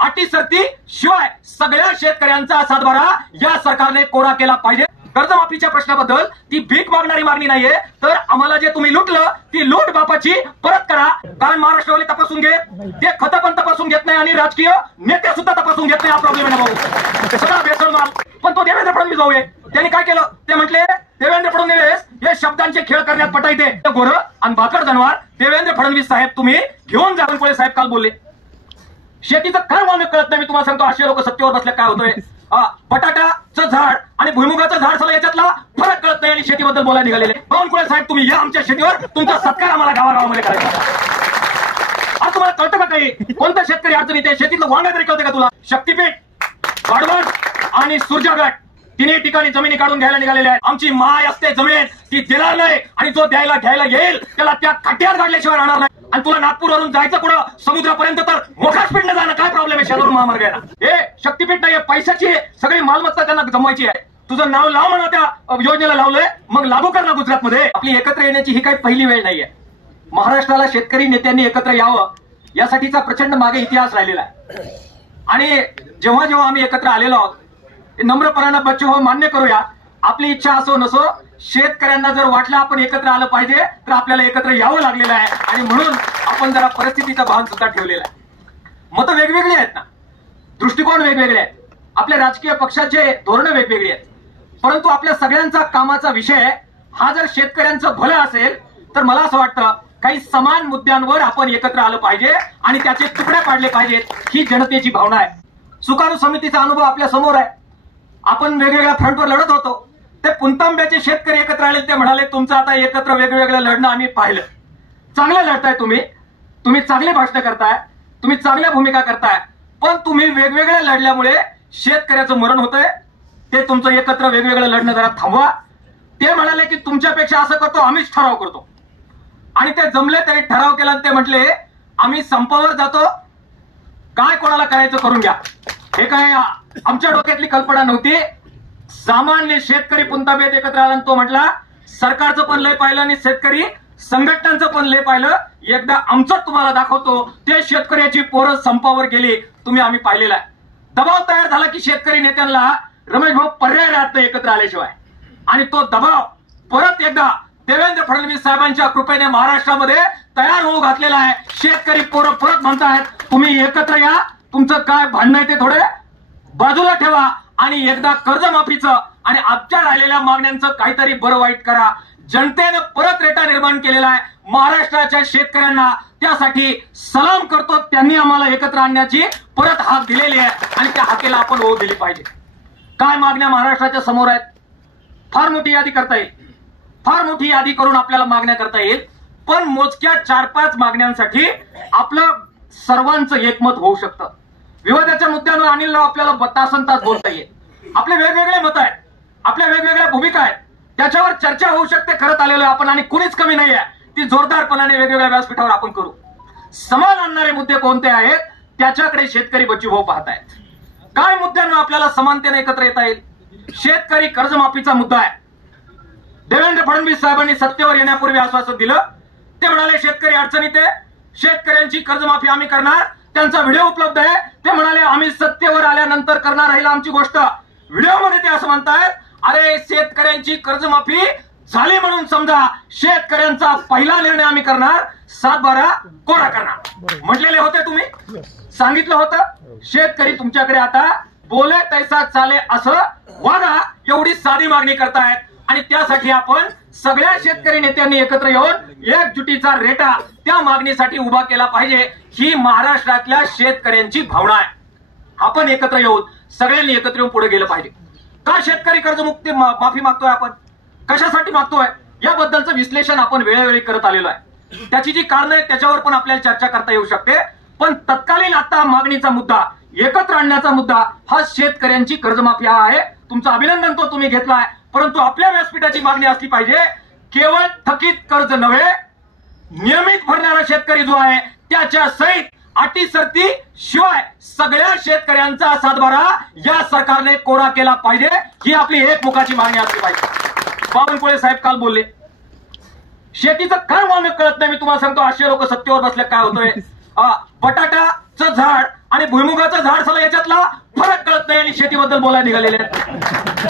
अटी सरती शिवाय सगळ्या शेतकऱ्यांचा सातबारा या सरकारने कोरा केला पाहिजे। कर्जमाफीच्या प्रश्नाबद्दल ती भीक मागणारी मागणी नाहीये, तर आम्हाला जे तुम्ही लुटलं ती लूट बापाची परत करा। कारण महाराष्ट्रावाले तपासून घेत, ते खतं पण तपासून घेत नाही आणि राजकीय नेते सुद्धा तपासून घेत नाही। हा प्रॉब्लेम आहे ना भाऊ, सगळा बेसळ माल। पण तो देवेंद्र फडणवीस भाऊ आहे, त्यांनी काय केलं ते म्हटले देवेंद्र फडणवीस हे शब्दांचे खेळ करण्यात पटायते। गोरं आणि भाकर जनावर देवेंद्र फडणवीस साहेब तुम्ही घेऊन जा। बावनकुळे साहेब काल बोलले शेतीचं काय मानक कळत नाही। मी तुम्हाला सांगतो असे लोक सत्तेवर बसले काय होतोय। बटाटाचं झाड आणि भुईमुगाचं झाड सगळं याच्यातला फरक कळत नाही आणि शेतीबद्दल बोलायला निघालेले। बावनकुळे साहेब तुम्ही या आमच्या शेतीवर, तुमचा सत्कार आम्हाला गावागावामध्ये करायचा। आज तुम्हाला कळतं का काही कोणता शेतकरी अडचणीत आहे? शेतीतलं वांगा तरी कळतं का तुला? शक्तीपीठ, वाढवण आणि सुरजागड तिन्ही ठिकाणी जमिनी काढून घ्यायला निघालेले आहेत। आमची माय असते जमीन ती देणार नाही आणि जो द्यायला घ्यायला येईल त्याला त्या खड्ड्यात गाडल्याशिवाय राहणार नाही। आणि तुला नागपूरवरून जायचं कुठं समुद्रापर्यंत तर मोखासपीठनं जाणं काय प्रॉब्लेम आहे? शेजारून महामार्ग आहे ना हे शक्तीपीठ नाहीये, पैशाची सगळी मालमत्ता त्यांना जमवायची आहे। तुझं नाव लाव म्हणा त्या योजनेला लावलंय, मग लागू कर ना गुजरातमध्ये। आपली एकत्र येण्याची ही काही पहिली वेळ नाहीये। महाराष्ट्राला शेतकरी नेत्यांनी एकत्र यावं यासाठीचा प्रचंड मागे इतिहास राहिलेला आहे। आणि जेव्हा जेव्हा आम्ही एकत्र आलेलो आहोत नम्रपणानं बच्चू हो मान्य करूया, आपली इच्छा असो नसो शेतकऱ्यांना जर वाटलं आपण एकत्र आलं पाहिजे तर आपल्याला एकत्र यावं लागलेलं आहे। आणि म्हणून आपण जरा परिस्थितीचा भान सुद्धा ठेवलेला आहे। मतं वेगवेगळी आहेत ना, दृष्टिकोन वेगवेगळे आहेत, आपल्या राजकीय पक्षाचे धोरणं वेगवेगळी आहेत, परंतु आपल्या सगळ्यांचा कामाचा विषय हा जर शेतकऱ्यांचं भलं असेल तर मला असं वाटतं काही समान मुद्द्यांवर आपण एकत्र आलं पाहिजे आणि त्याचे तुकडे पाडले पाहिजेत, ही जनतेची भावना आहे। सुकारू समितीचा अनुभव आपल्या समोर आहे। आपण वेगवेगळ्या फ्रंटवर लढत होतो, ते पुणतांब्याचे शेतकरी एकत्र आले, ते म्हणाले तुमचं आता एकत्र वेगवेगळं लढणं आम्ही पाहिलं, चांगलं लढताय तुम्ही चांगले भाषण करताय, तुम्ही चांगल्या भूमिका करताय, पण तुम्ही वेगवेगळ्या लढल्यामुळे शेतकऱ्याचं मरण होतंय, ते तुमचं एकत्र वेगवेगळं लढणं जरा थांबवा। ते म्हणाले की तुमच्यापेक्षा असं करतो आम्हीच ठराव करतो, आणि ते जमले त्यांनी ठराव केला आणि ते म्हटले आम्ही संपावर जातो, काय कोणाला करायचं करून घ्या। हे काय आमच्या डोक्यातली कल्पना नव्हती। सामान्य शेतकरी पुणतांब्यात एकत्र आला, तो म्हटला सरकारचं पण लय पाहिलं आणि शेतकरी संघटनांचं पण लय पाहिलं, एकदा आमचं तुम्हाला दाखवतो। ते शेतकऱ्याची पोरं संपावर गेली, आम्ही पाहिलेला आहे। दबाव तयार झाला की शेतकरी नेत्यांना रमेश भाऊ पर्याय राहत नाही एकत्र आल्याशिवाय, आणि तो दबाव परत एकदा देवेंद्र फडणवीस साहेबांच्या कृपेने महाराष्ट्रामध्ये तयार होऊ घातलेला आहे। शेतकरी पोरं परत म्हणतायत तुम्ही एकत्र या, तुमचं काय भांडण आहे ते थोडे बाजूला ठेवा आणि एकदा कर्जमाफीचं आणि आमच्या राहिलेल्या मागण्यांचं काहीतरी बरं वाईट करा। जनतेनं परत रेटा निर्माण केलेला आहे महाराष्ट्राच्या शेतकऱ्यांना, त्यासाठी सलाम करतो। त्यांनी आम्हाला एकत्र आणण्याची परत हाक दिलेली आहे आणि त्या हाकेला आपण ओढ दिली पाहिजे। काय मागण्या महाराष्ट्राच्या समोर आहेत? फार मोठी यादी करता येईल, फार मोठी यादी करून आपल्याला मागण्या करता येईल, पण मोजक्या 4-5 मागण्यांसाठी आपलं सर्वांचं एकमत होऊ शकतं। विवादाच्या मुद्द्यांवर अनिल राव आपल्याला तासनतास बोलता येईल, आपले वेगवेगळे मत आहेत, आपल्या वेगवेगळ्या भूमिका आहेत, त्याच्यावर चर्चा होऊ शकते, करत आलेलो आपण आणि कुणीच कमी नाही आहे। ती जोरदारपणाने वेगवेगळ्या व्यासपीठावर आपण करू। समान आणणारे मुद्दे कोणते आहेत त्याच्याकडे शेतकरी बच्चूभाऊ पाहतायत। काय मुद्द्यांवर आपल्याला समानतेने एकत्र येता येईल? शेतकरी कर्जमाफीचा मुद्दा आहे। देवेंद्र फडणवीस साहेबांनी सत्तेवर येण्यापूर्वी आश्वासन दिलं, ते म्हणाले शेतकरी अडचणीत आहे, शेतकऱ्यांची कर्जमाफी आम्ही करणार, त्यांचा व्हिडिओ उपलब्ध आहे। ते म्हणाले आम्ही सत्तेवर आल्यानंतर करणार राहील आमची गोष्ट। व्हिडिओमध्ये ते असं म्हणतायत अरे शेतकऱ्यांची कर्जमाफी झाली म्हणून समजा, शेतकऱ्यांचा पहिला निर्णय आम्ही करणार, 7/12 कोरा करणार म्हटलेले होते, तुम्ही सांगितलं होतं। शेतकरी तुमच्याकडे आता बोले तैसा चाले असं वागा एवढी साधी मागणी करतायत, आणि त्यासाठी आपण सगळ्या शेतकरी नेत्यांनी एकत्र येऊन एकजुटीचा रेटा त्या मागणीसाठी उभा केला पाहिजे, ही महाराष्ट्रातल्या शेतकऱ्यांची भावना आहे। आपण एकत्र येऊन सगळ्यांनी एकत्र येऊन पुढे गेलं पाहिजे। का शेतकरी कर्जमुक्ती माफी मागतोय आपण, कशासाठी मागतोय याबद्दलचं विश्लेषण आपण वेळोवेळी करत आलेलो आहे। त्याची जी कारणं आहेत त्याच्यावर पण आपल्याला चर्चा करता येऊ शकते, पण तत्कालीन आता मागणीचा मुद्दा, एकत्र आणण्याचा मुद्दा हा शेतकऱ्यांची कर्जमाफी आहे। तुमचं अभिनंदन तो तुम्ही घेतलाय, परंतु आपल्या व्यासपीठाची मागणी असली पाहिजे केवळ थकीत कर्ज नव्हे, नियमित भरणारा शेतकरी जो आहे त्याच्या सहित अटी सरती शिवाय सगळ्या शेतकऱ्यांचा 7/12 या सरकारने कोरा केला पाहिजे, ही आपली एकमुखाची मागणी असली पाहिजे। बावनकुळे साहेब काल बोलले शेतीचं काय मानक कळत नाही। मी तुम्हाला सांगतो असे लोक सत्तेवर बसले काय होतोय। बटाटाचं झाड आणि भुईमुगाचं झाड सला याच्यातला फरक कळत नाही आणि शेतीबद्दल बोलायला निघालेले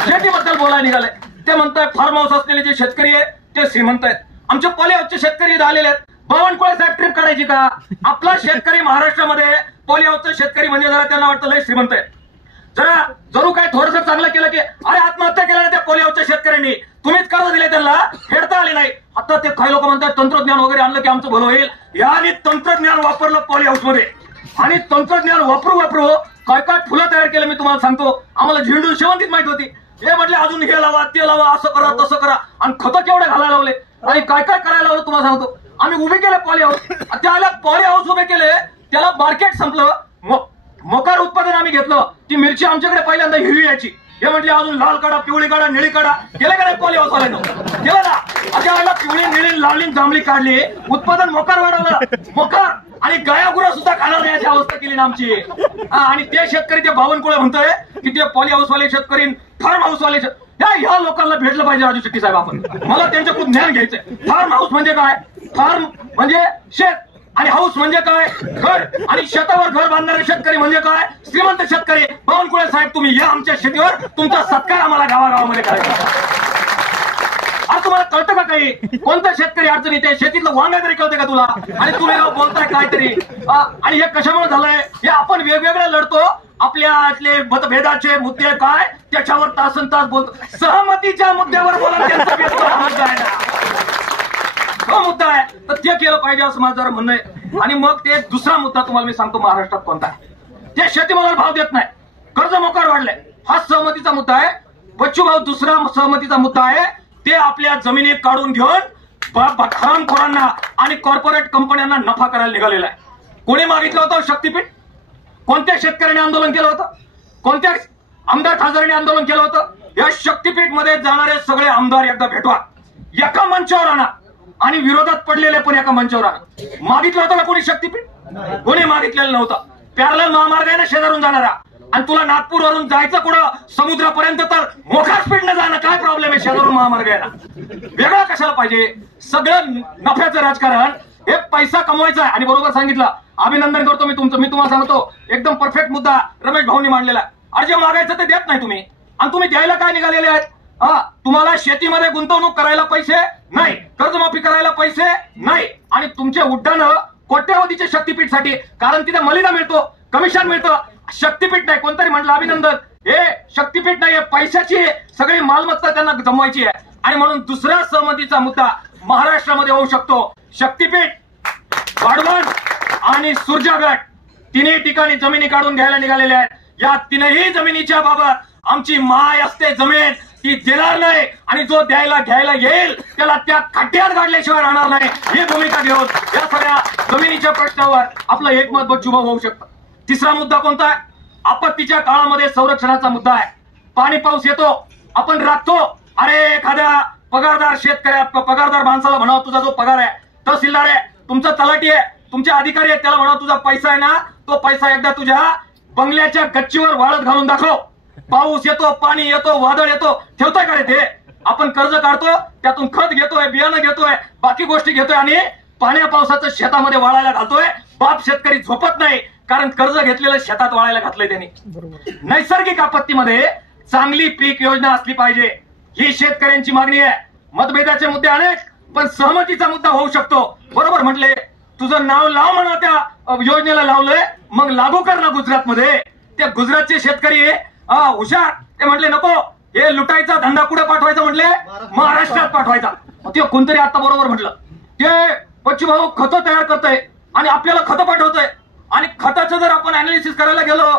शेतीबद्दल बोलायला निघाले. ते म्हणताय फार्म हाऊस असलेले जे शेतकरी आहेत ते श्रीमंत आहेत. आमचे पॉलीहाऊसचे शेतकरी आलेले आहेत. बावनकुळे साहेब ट्रिप काढायची का? आपला शेतकरी महाराष्ट्रामध्ये पॉलीहाऊसचा शेतकरी म्हणजे जरा त्यांना वाटतं लय श्रीमंत आहे. जरा जरूर काय थोडंसं चांगलं केलं की अरे आत्महत्या केल्या त्या पॉलीहाऊसच्या शेतकऱ्यांनी, तुम्हीच कर्ज दिले त्यांना, फेडता आले नाही. आता ते काही लोक म्हणतात तंत्रज्ञान वगैरे आणलं की आमचं भलं होईल. याने तंत्रज्ञान वापरलं पॉलीहाऊस मध्ये आणि तंत्रज्ञान वापरू काय काय फुलं तयार केलं मी तुम्हाला सांगतो. आम्हाला झेंडू शेवंतीच माहित होती. हे म्हटले अजून हे लावा ते लावा, असं करा तसं करा, आणि खतं केवढे घालायला लावले आणि काय काय करायला लावलं तुम्हाला सांगतो. आम्ही उभे केले पॉलीहाऊस, त्याला पॉलीहाऊस उभे केले, त्याला मार्केट संपलं. मोकार उत्पादन आम्ही घेतलं. ती मिरची आमच्याकडे पहिल्यांदा हिरवी यायची, हे म्हटले अजून लाल काढा, पिवळी काढा, निळी काढा. केलं का नाही पॉलीहाऊस वाल्यानं? केलं ना. अशा वेळेला पिवळी, निळी, लाली, जांभळी काढली, उत्पादन मोकार वाढवलं. मोकार आणि गायागुरा सुद्धा खाणार नाही अशी अवस्था केली ना आमची. आणि ते शेतकरी ते बावनकुळे म्हणतोय की ते पॉलीहाऊस वाले शेतकरी, फार्म हाऊस वाले ह्या लोकांना भेटलं पाहिजे राजू शेट्टी साहेब. आपण मला त्यांच्याकडून ज्ञान घ्यायचंय. फार्म हाऊस म्हणजे काय? फार्म म्हणजे शेत आणि हाऊस म्हणजे काय? घर. आणि शेतावर घर बांधणारे शेतकरी म्हणजे काय? श्रीमंत शेतकरी. बावनकुळे साहेब तुम्ही या आमच्या शेतीवर, तुमचा सत्कार आम्हाला गावागावामध्ये करायचा. आज तुम्हाला कळतं का काही? कोणता शेतकरी अडचणीत आहे? शेतीतलं वांगा तरी कळतं का तुला? आणि तुम्ही बोलताय काहीतरी. आणि हे कशामुळे झालंय? हे आपण वेगवेगळं लढतो, आपल्यातले मतभेदाचे मुद्दे काय त्याच्यावर तासन तास बोलतो. सहमतीच्या मुद्द्यावर बोला, त्यांचा मुद्दा आहे ना, तो मुद्दा आहे तर ते केलं पाहिजे असं माझं जरा म्हणणं आहे. आणि मग ते दुसरा मुद्दा तुम्हाला मी सांगतो महाराष्ट्रात कोणता आहे. ते शेतीमालाला भाव देत नाही, कर्ज मोकार वाढले, हा सहमतीचा मुद्दा आहे. बच्चू भाऊ दुसरा सहमतीचा मुद्दा आहे, ते आपल्या जमिनी काढून घेऊन हरामखोरांना आणि कॉर्पोरेट कंपन्यांना नफा करायला निघालेला आहे. कोणी मागितलं होतं शक्तीपीठ? कोणत्या शेतकऱ्याने आंदोलन केलं होतं? कोणत्या आमदार खासदारांनी आंदोलन केलं होतं? या शक्तीपीठ मध्ये जाणारे सगळे आमदार एकदा भेटवा, एका मंचावर आणा आणि विरोधात पडलेले पण एका मंचावर आणा. मागितलं होतं का कोणी शक्तीपीठ? कोणी मागितलेलं नव्हतं. पॅरलल महामार्ग आहे ना शेजारून जाणारा, आणि तुला नागपूरवरून जायचं कुठं समुद्रापर्यंत, तर मोठा स्पीडनं जाणं काय प्रॉब्लेम आहे? शेजारून महामार्ग आहे ना. वेगळं कशाला पाहिजे? सगळं नफ्याचं राजकारण, हे पैसा कमवायचा आहे. आणि बरोबर सांगितलं, अभिनंदन करतो मी तुमचं. मी तुम्हाला सांगतो एकदम परफेक्ट मुद्दा रमेश भाऊंनी मांडलेला. अरे जे मागायचं ते देत नाही तुम्ही, आणि तुम्ही द्यायला काय निघालेले आहेत? तुम्हाला शेतीमध्ये गुंतवणूक करायला पैसे नाही, कर्जमाफी करायला पैसे नाही, आणि तुमचे उड्डाण कोट्यावधीच्या शक्तीपीठसाठी, कारण तिथे मलिदा मिळतो, कमिशन मिळतं. शक्तीपीठ नाही. कोणतरी म्हटलं अभिनंदन, हे शक्तीपीठ नाही, पैशाची सगळी मालमत्ता त्यांना जमवायची आहे. आणि म्हणून दुसरा सहमतीचा मुद्दा महाराष्ट्रामध्ये होऊ शकतो. शक्तीपीठ, वाढवण आणि सुरजागड तिन्ही ठिकाणी जमिनी काढून घ्यायला निघालेल्या आहेत. या तीनही जमिनीच्या बाबत आमची माय असते जमीन, ती देणार नाही, आणि जो द्यायला घ्यायला येईल त्याला त्या खड्ड्यात गाडल्याशिवाय राहणार नाही, ही भूमिका घेऊन या सगळ्या जमिनीच्या प्रश्नावर आपलं एकमत बच्चू भाऊ होऊ शकतं. तिसरा मुद्दा कोणता आहे? आपत्तीच्या काळामध्ये संरक्षणाचा मुद्दा आहे. पाणी पाऊस येतो, आपण राखतो. अरे एखाद्या पगारदार शेतकऱ्या, पगारदार माणसाला म्हणा तुझा जो पगार आहे, तहसीलदार आहे, तुमचा तलाठी आहे, तुमचे अधिकारी आहेत, त्याला म्हणा तुझा पैसा आहे ना, तो पैसा एकदा तुझ्या बंगल्याच्या गच्चीवर वाळत घालून दाखव. पाऊस येतो, पाणी येतो, वादळ येतो, ठेवतोय का रे ते? आपण कर्ज काढतो, त्यातून खत घेतोय, बियाणं घेतोय, बाकी गोष्टी घेतोय, आणि पाण्या पावसाचं शेतामध्ये वाळायला घालतोय. बाप शेतकरी झोपत नाही, कारण कर्ज घेतलेलं शेतात वाळायला घातलंय त्यांनी. नैसर्गिक आपत्तीमध्ये चांगली पीक योजना असली पाहिजे, ही शेतकऱ्यांची मागणी आहे. मतभेदाचे मुद्दे अनेक, पण सहमतीचा मुद्दा होऊ शकतो. बरोबर म्हटले, तुझं नाव लाव म्हणा, त्या योजनेला लावलंय, मग लागू कर ना गुजरातमध्ये. त्या गुजरातचे शेतकरी हुशार, ते म्हटले नको, हे लुटायचा धंदा कुठे पाठवायचा? म्हटले महाराष्ट्रात पाठवायचा. ते कोणतरी आता बरोबर म्हटलं, ते बच्चू भाऊ खतं तयार करतोय आणि आपल्याला खतं पाठवतोय. आणि खताचं जर आपण अनालिसिस करायला गेलो,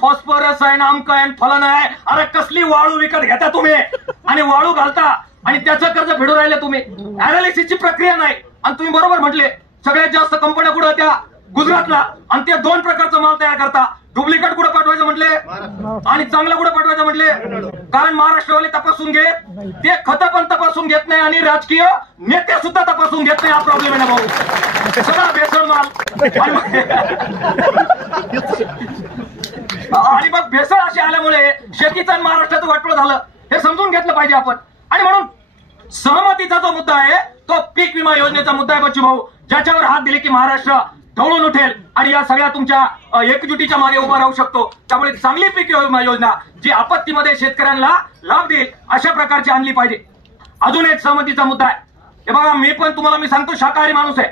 फॉस्फरस आहे ना, अमक आहे, फलन आहे. अरे कसली वाळू विकत घेता तुम्ही आणि वाळू घालता, आणि त्याचं कर्ज फेडून राहिले तुम्ही. अनालिसिसची प्रक्रिया नाही. आणि तुम्ही बरोबर म्हटले, सगळ्यात जास्त कंपन्या कुठं त्या गुजरातला, आणि ते दोन प्रकारचा माल तयार करता. डुप्लिकेट कुठं पाठवायचं म्हटले आणि चांगलं कुठं पाठवायचं म्हटले, कारण महाराष्ट्रवाले तपासून घेत, ते खतं पण तपासून घेत नाही, आणि राजकीय नेते सुद्धा तपासून घेत नाही. हा प्रॉब्लेम आहे ना भाऊ, सगळा भेसळ माल. आणि मग भेसळ अशी आल्यामुळे शेतीचं महाराष्ट्राचं वाटोळं झालं, हे समजून घेतलं पाहिजे आपण. आणि म्हणून सहमतीचा जो मुद्दा आहे तो पीक विमा योजनेचा मुद्दा आहे बच्चू भाऊ, ज्याच्यावर हात दिले की महाराष्ट्र ढवळून उठेल आणि या सगळ्या तुमच्या एकजुटीच्या मागे उभा राहू शकतो. त्यामुळे चांगली पीक विमा योजना जी आपत्तीमध्ये शेतकऱ्यांना लाभ देईल अशा प्रकारची आणली पाहिजे. अजून एक सहमतीचा मुद्दा आहे. हे बघा, मी सांगतो शाकाहारी माणूस आहे,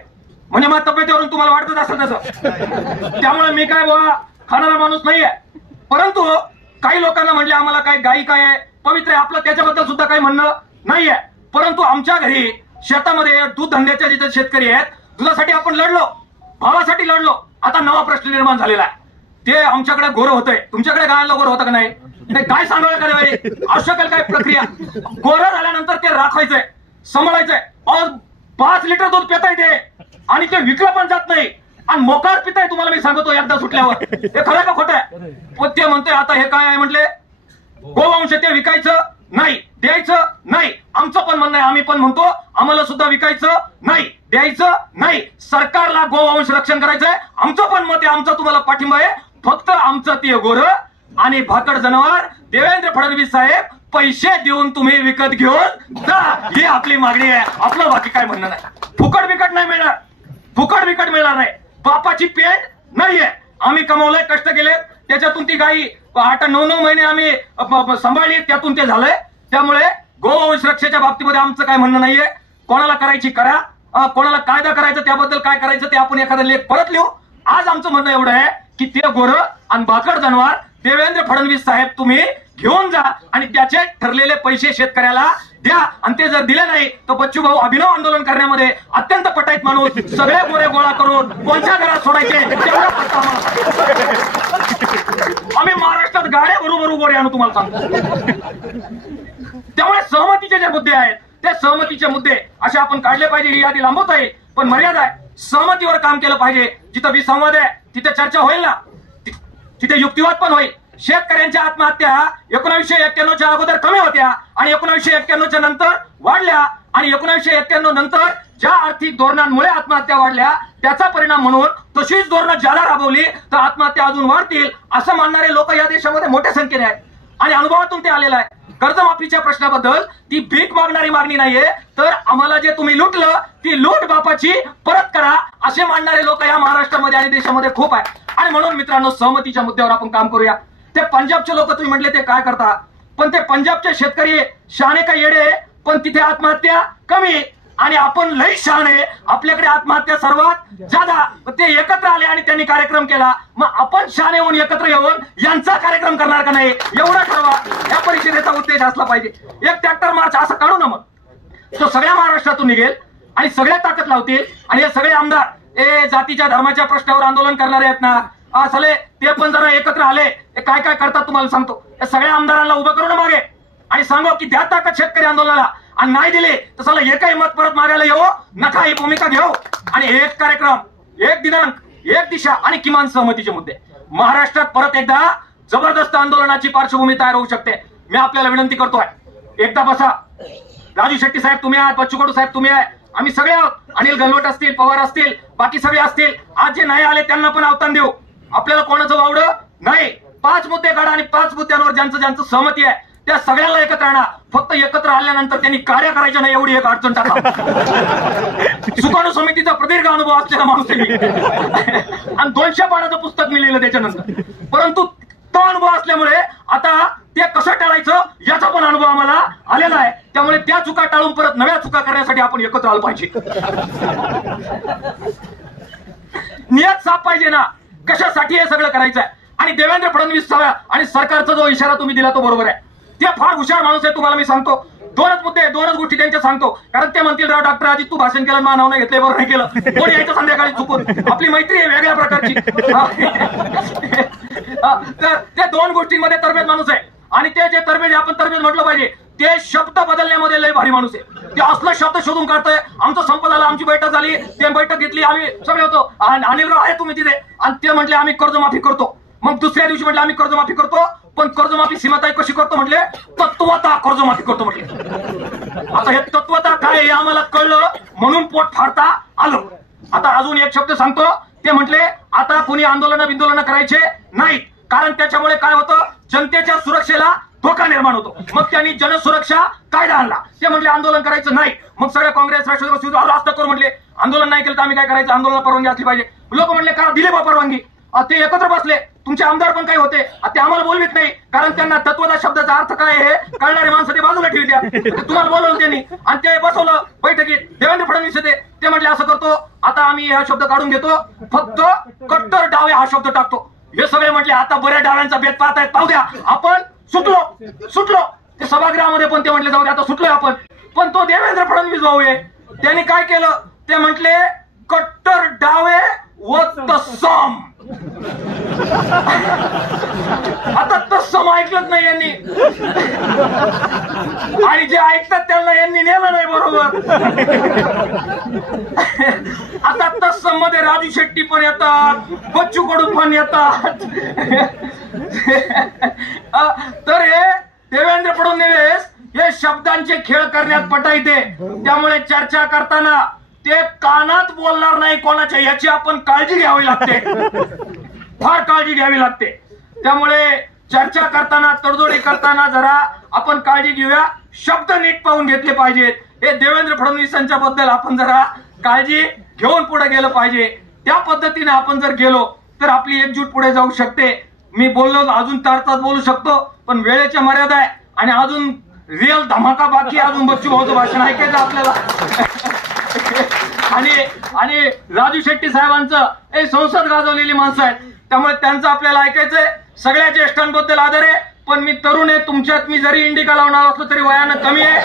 म्हणजे माझ्या तब्येतीवरून तुम्हाला वाटतच असेल तसं, त्यामुळे मी काय बाबा खाणारा माणूस नाहीये. परंतु काही लोकांना म्हणले आम्हाला काय गाई काय पवित्र आहे आपलं, त्याच्याबद्दल सुद्धा काही म्हणणं नाहीये. परंतु आमच्या घरी शेतामध्ये दूध धंद्याच्या जिथे शेतकरी आहेत, दुधासाठी आपण लढलो, भावासाठी लढलो. आता नवा प्रश्न निर्माण झालेला आहे. ते आमच्याकडे गोरं होतंय, तुमच्याकडे गायला गोरं होतं का नाही? ते काय सांगावं का रे? आवश्यक काय प्रक्रिया? गोरं झाल्यानंतर ते राखायचंय, सांभाळायचंय. 5 लिटर दूध पिताय ते, आणि ते विकलं पण जात नाही, आणि मोकार पिताय. तुम्हाला मी सांगतो एकदा सुटल्यावर, हे खरं का खोटं आहे? पण ते म्हणतोय आता हे काय आहे म्हटले, गोवंश ते विकायचं नाही, द्यायचं नाही. आमचं पण म्हणणं आहे, आम्ही पण म्हणतो आम्हाला सुद्धा विकायचं नाही, द्यायचं नाही. सरकारला गोवंश रक्षण करायचंय, आमचं पण मत आहे, आमचा तुम्हाला पाठिंबा आहे. फक्त आमचं ते गोरं आणि भाकड जनावर देवेंद्र फडणवीस साहेब पैसे देऊन तुम्ही विकत घेऊन जा, ही आपली मागणी आहे. आपलं बाकी काय म्हणणं नाही. फुकट विकट नाही मिळणार, फुकट विकट मिळणार नाही. बापाची पेट नाहीये. आम्ही कमवलंय, कष्ट केले, त्याच्यातून ती गाई 8-9 महिने आम्ही सांभाळली, त्यातून ते झालंय. त्यामुळे गोवंश रक्षेच्या बाबतीमध्ये आमचं काय म्हणणं नाहीये. कोणाला करायची करा, कोणाला कायदा करायचं त्याबद्दल काय करायचं ते आपण एखादा लेख परत लिहू. आज आमचं म्हणणं एवढं आहे की ते गोरं आणि भाकड जनावर देवेंद्र फडणवीस साहेब तुम्ही घेऊन जा, आणि त्याचे ठरलेले पैसे शेतकऱ्याला द्या. आणि ते जर दिले नाही तर बच्चू भाऊ अभिनव आंदोलन करण्यामध्ये अत्यंत पटाईत माणूस, सगळे गोरे गोळा करून कोणत्या घरात सोडायचे आम्ही महाराष्ट्रात गाड्या बरोबर गोरे आणू, तुम्हाला सांगतो. त्यामुळे सहमतीचे जे मुद्दे आहेत ते सहमतीचे मुद्दे असे आपण काढले पाहिजे. ही यादी लांबवता येईल, पण मर्यादा आहे. सहमतीवर काम केलं पाहिजे. जिथं विसंवाद आहे तिथे चर्चा होईल ना, तिथे युक्तिवाद पण होईल. शेतकऱ्यांच्या आत्महत्या 1991च्या अगोदर कमी होत्या आणि 1991च्या नंतर वाढल्या, आणि 1991 नंतर ज्या आर्थिक धोरणांमुळे आत्महत्या वाढल्या त्याचा परिणाम म्हणून तशीच धोरणं ज्यादा राबवली तर आत्महत्या अजून वाढतील असं मानणारे लोक या देशामध्ये मोठ्या संख्येने आहेत. आणि अनुभवातून ते आलेलं आहे. कर्जमाफीच्या प्रश्नाबद्दल ती भीक मागणारी मागणी नाहीये, तर आम्हाला जे तुम्ही लुटलं ती लूट बापाची परत करा असे मानणारे लोक या महाराष्ट्रामध्ये आणि देशामध्ये खूप आहे. आणि म्हणून मित्रांनो, सहमतीच्या मुद्द्यावर आपण काम करूया. ते पंजाबचे लोक तुम्ही म्हटले ते काय करता, पण ते पंजाबचे शेतकरी शहाणे का येडे, पण तिथे आत्महत्या कमी आणि आपण लई शहाणे, आपल्याकडे आत्महत्या सर्वात जादा. ते एकत्र आले आणि त्यांनी कार्यक्रम केला, मग आपण शहाणे होऊन एकत्र येऊन यांचा कार्यक्रम करणार का नाही एवढं ठरवा. या परिषदेचा उद्देश असला पाहिजे. एक ट्रॅक्टर मार्च असं काढू ना, मग तो सगळ्या महाराष्ट्रातून निघेल आणि सगळे ताकद लावतील, आणि हे सगळे आमदार जातीच्या धर्माच्या प्रश्नावर आंदोलन करणारे आहेत ना, असले ते पण जरा एकत्र आले, काय काय करतात तुम्हाला सांगतो. या सगळ्या आमदारांना उभं करून मागे आणि सांगो की द्या ताकद शेतकरी आंदोलनाला, आणि नाही दिले तर चला एकही मत परत मागायला येऊ नका, ही भूमिका घेऊ. आणि एक कार्यक्रम, एक दिनांक, एक दिशा आणि किमान सहमतीचे मुद्दे. महाराष्ट्रात परत एकदा जबरदस्त आंदोलनाची पार्श्वभूमी तयार होऊ शकते. मी आपल्याला विनंती करतोय, एकदा बसा. राजू शेट्टी साहेब तुम्ही आहात, बच्चू कडू साहेब तुम्ही आहे, आम्ही सगळे आहोत, अनिल गलवट असतील, पवार असतील, बाकी सगळे असतील. आज जे नाही आले त्यांना पण आव्हान देऊ. आपल्याला कोणाचं वावडं नाही. 5 मुद्दे काढा आणि 5 मुद्द्यांवर ज्यांचं सहमती आहे त्या सगळ्यांना एकत्र आणा. फक्त एकत्र आल्यानंतर त्यांनी कार्य करायचं नाही एवढी एक अडचण टाका. सुकाणू समितीचा प्रदीर्घ अनुभव असलेला माणूस आहे आणि 200 पानाचं पुस्तक मी लिहिलं त्याच्यानंतर. परंतु तो अनुभव असल्यामुळे आता ते कसं टाळायचं याचा पण अनुभव आम्हाला आलेला आहे. त्यामुळे त्या चुका टाळून परत नव्या चुका करण्यासाठी आपण एकत्र आलं पाहिजे. नियत साफ पाहिजे ना, कशासाठी हे सगळं करायचं आहे. आणि देवेंद्र फडणवीस आणि सरकारचा जो इशारा तुम्ही दिला तो बरोबर आहे. ते फार हुशार माणूस आहे, तुम्हाला मी सांगतो. 2च मुद्दे, 2च गोष्टी त्यांच्या सांगतो, कारण ते म्हणतील राव डॉक्टर अजित तू भाषण केलं, नाव नाही घेतलंय, बरोबर नाही केलं, कोणी यायचं संध्याकाळी चुकून. आपली मैत्री आहे वेगळ्या प्रकारची. तर ते 2 गोष्टींमध्ये तरबेज माणूस आहे. आणि ते जे तरबेज आपण तरबेज म्हटलं पाहिजे, ते शब्द बदलण्यामध्ये लय भारी माणूस आहे. ते असलं शब्द शोधून काढतोय. आमचं संप झालं, आमची बैठक झाली, ते बैठक घेतली, आम्ही सगळे होतो, अनिलराव आहे तुम्ही तिथे, आणि ते म्हटले आम्ही कर्जमाफी करतो. मग दुसऱ्या दिवशी म्हटलं आम्ही कर्जमाफी करतो, पण कर्जमाफी सीमाताई कशी करतो म्हटले, तत्वता कर्जमाफी करतो म्हटले. आता हे तत्वता काय हे आम्हाला कळलं म्हणून पोट फाडता आलं. आता अजून एक शब्द सांगतो. ते म्हटले आता कोणी आंदोलन करायचे नाहीत, कारण त्याच्यामुळे काय होतं, जनतेच्या सुरक्षेला धोका निर्माण होतो. मग त्यांनी जनसुरक्षा कायदा आणला. ते म्हटले आंदोलन करायचं नाही. मग सगळ्या काँग्रेस राष्ट्रवादी असं करू म्हटले, आंदोलन नाही केलं तर आम्ही काय करायचं, आंदोलनाला परवानगी असली पाहिजे. लोक म्हणले का दिले बा परवानगी. ते एकत्र बसले, तुमचे आमदार पण काही होते, ते आम्हाला बोलवित नाही कारण त्यांना तत्वदा शब्दाचा अर्थ काय हे कळणारे माणसं ते बाजूला ठेवत्या. तुम्हाला बोलवलं त्यांनी आणि ते बसवलं बैठकीत. देवेंद्र फडणवीस ते म्हटले असं करतो, आता आम्ही हा शब्द काढून घेतो, फक्त कट्टर डावे हा शब्द टाकतो. हे सगळे म्हटले आता बऱ्याच डाव्यांचा भेद पाहतायत, पाहू द्या, आपण सुटलो. ते सभागृहामध्ये पण ते म्हटले जाऊ द्या आता सुटलोय आपण. पण तो देवेंद्र फडणवीस भाऊ आहे, त्यांनी काय केलं, ते म्हटले कट्टर डावे व तत्सम. आता तत्सम ऐकलंच नाही यांनी, आणि जे ऐकतात त्यांना यांनी नेलं नाही बरोबर. आता तत्सम मध्ये राजू शेट्टी पण येतात, बच्चू कडू पण येतात. तर हे देवेंद्र फडणवीस हे शब्दांचे खेळ करण्यात पटायते. त्यामुळे चर्चा करताना ते कानात बोलणार नाही कोणाच्या, याची आपण काळजी घ्यावी लागते, फार काळजी घ्यावी लागते. त्यामुळे चर्चा करताना, तडजोडी करताना जरा आपण काळजी घेऊया, शब्द नीट पाहून घेतले पाहिजेत. हे देवेंद्र फडणवीसांच्या बद्दल आपण जरा काळजी घेऊन पुढे गेलं पाहिजे. त्या पद्धतीने आपण जर गेलो तर आपली एकजूट पुढे जाऊ शकते. मी बोललो अजून तारतात बोलू शकतो, पण वेळेच्या मर्यादा आहे आणि अजून रिअल धमाका बाकी, अजून बच्चू भाऊचं भाषण ऐकायचं आपल्याला. आणि राजू शेट्टी साहेबांचं हे संसद गाजवलेली माणसं आहेत, त्यामुळे त्यांचं आपल्याला ऐकायचंय. सगळ्या ज्येष्ठांबद्दल आदर आहे, पण मी तरुण आहे, तुमच्यात मी जरी इंडिका लावणार असलो तरी वयानं कमी आहे.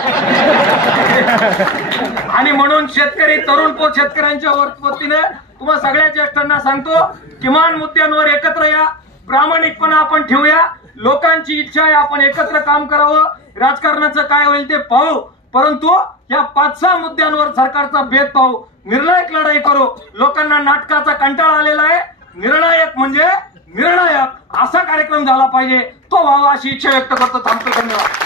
आणि म्हणून शेतकरी तरुण शेतकऱ्यांच्या वतीने तुम्हाला सगळ्या ज्येष्ठांना सांगतो, किमान मुद्द्यांवर एकत्र या, प्रामाणिकपणा आपण ठेवूया. लोकांची इच्छा आहे आपण एकत्र काम करावं, राजकारणाचं काय होईल ते पाहू, परंतु या 5-6 मुद्द्यांवर सरकारचा भेद पाहू, निर्णायक लढाई करू. लोकांना नाटकाचा कंटाळा आलेला आहे, निर्णायक म्हणजे निर्णायक असा कार्यक्रम झाला पाहिजे, तो व्हावा अशी इच्छा व्यक्त करतो. थांबतो. धन्यवाद.